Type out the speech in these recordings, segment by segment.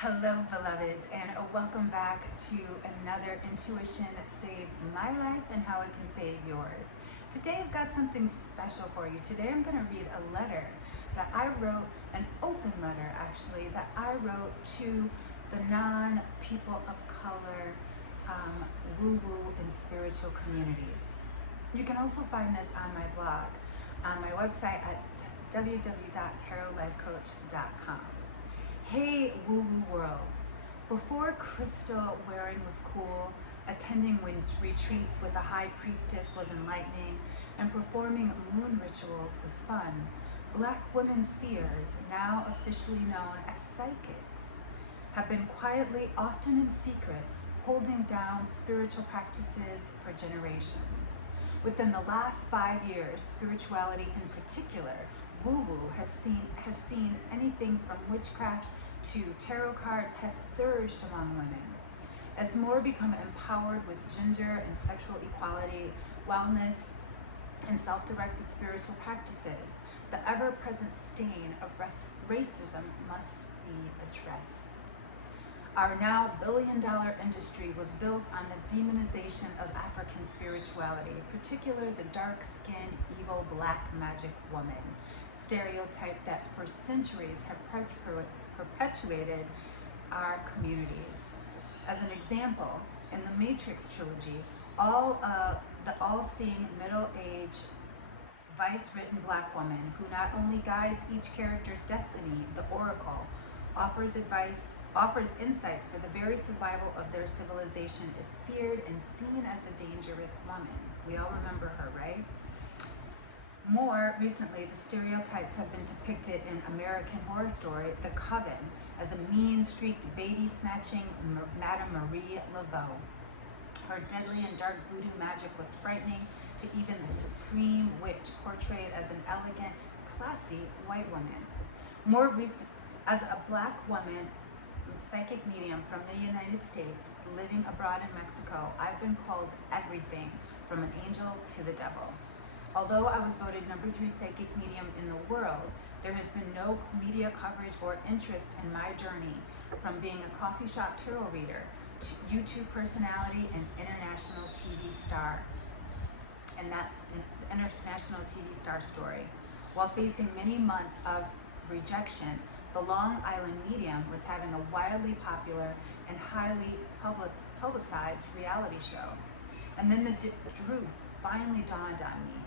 Hello, beloveds, and welcome back to another Intuition Save My Life and How It Can Save Yours. Today I've got something special for you. Today I'm going to read a letter that I wrote, an open letter actually, that I wrote to the non-people of color woo-woo and spiritual communities. You can also find this on my blog, on my website at www.tarotlifecoach.com. Hey woo-woo world, before crystal wearing was cool, attending retreats with a high priestess was enlightening, and performing moon rituals was fun, Black women seers, now officially known as psychics, have been quietly, often in secret, holding down spiritual practices for generations. Within the last 5 years, spirituality in particular, woo-woo has seen anything from witchcraft to tarot cards has surged among women. As more become empowered with gender and sexual equality, wellness, and self-directed spiritual practices, the ever-present stain of racism must be addressed. Our now billion-dollar industry was built on the demonization of African spirituality, particularly the dark-skinned, evil black magic woman, stereotype that for centuries have perpetuated our communities. As an example, in the Matrix trilogy, the all-seeing, middle-aged, vice-written black woman who not only guides each character's destiny, the Oracle, offers insights for the very survival of their civilization, is feared and seen as a dangerous woman. We all remember her, right? More recently, the stereotypes have been depicted in American Horror Story, The Coven, as a mean-streaked, baby-snatching Madame Marie Laveau. Her deadly and dark voodoo magic was frightening to even the supreme witch, portrayed as an elegant, classy white woman. More recent, as a black woman, psychic medium from the United States, living abroad in Mexico, I've been called everything from an angel to the devil. Although I was voted #3 psychic medium in the world, there has been no media coverage or interest in my journey, from being a coffee shop tarot reader to YouTube personality and international TV star. And that's an international TV star story. While facing many months of rejection, the Long Island medium was having a wildly popular and highly publicized reality show. And then the truth finally dawned on me.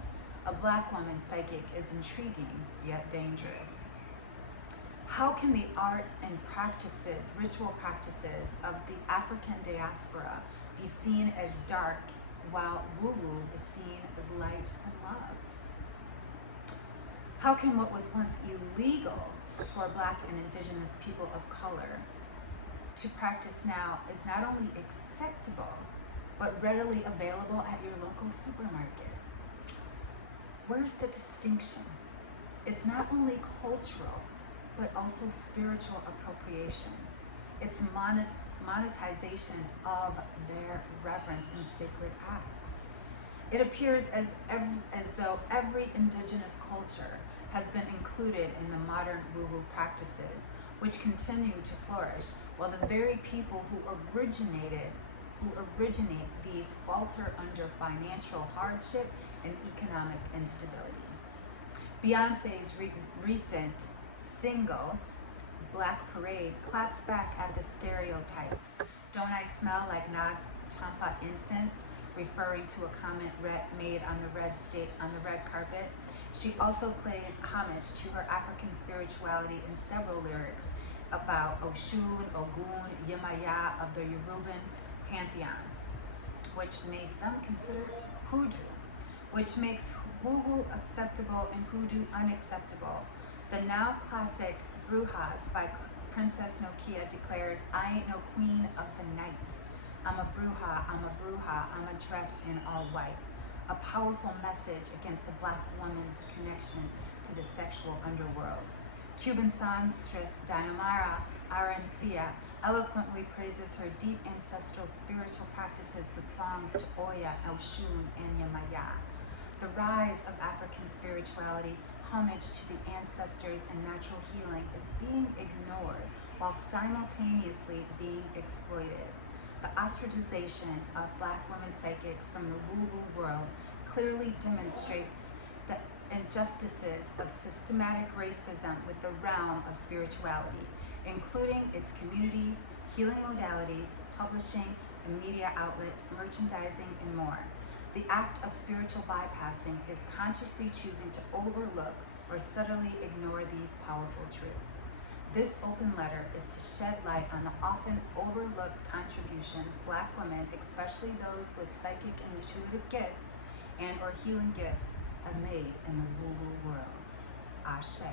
A black woman psychic is intriguing, yet dangerous. How can the art and practices, ritual practices of the African diaspora be seen as dark while woo-woo is seen as light and love? How can what was once illegal for Black and Indigenous people of color to practice now is not only acceptable, but readily available at your local supermarket? Where's the distinction? It's not only cultural, but also spiritual appropriation. It's monetization of their reverence and sacred acts. It appears as though every indigenous culture has been included in the modern woo-woo practices, which continue to flourish, while the very people who originate these falter under financial hardship and economic instability. Beyonce's recent single, Black Parade, claps back at the stereotypes. Don't I smell like Nag Champa incense? Referring to a comment made on the red carpet. She also pays homage to her African spirituality in several lyrics about Oshun, Ogun, Yemaya of the Yoruban pantheon, which may some consider hoodoo, which makes woo-woo acceptable and hoodoo unacceptable. The now classic Brujas by Princess Nokia declares, "I ain't no queen of the night. I'm a bruja, I'm a dress in all white." A powerful message against the Black woman's connection to the sexual underworld. Cuban songstress Diamara Arancia eloquently praises her deep ancestral spiritual practices with songs to Oya, Oshun, and Yemaya. The rise of African spirituality, homage to the ancestors and natural healing, is being ignored while simultaneously being exploited. The ostracization of Black women psychics from the woo-woo world clearly demonstrates the injustices of systematic racism with the realm of spirituality, including its communities, healing modalities, publishing and media outlets, merchandising, and more. The act of spiritual bypassing is consciously choosing to overlook or subtly ignore these powerful truths. This open letter is to shed light on the often overlooked contributions Black women, especially those with psychic and intuitive gifts and or healing gifts, have made in the woo-woo world. Ashe.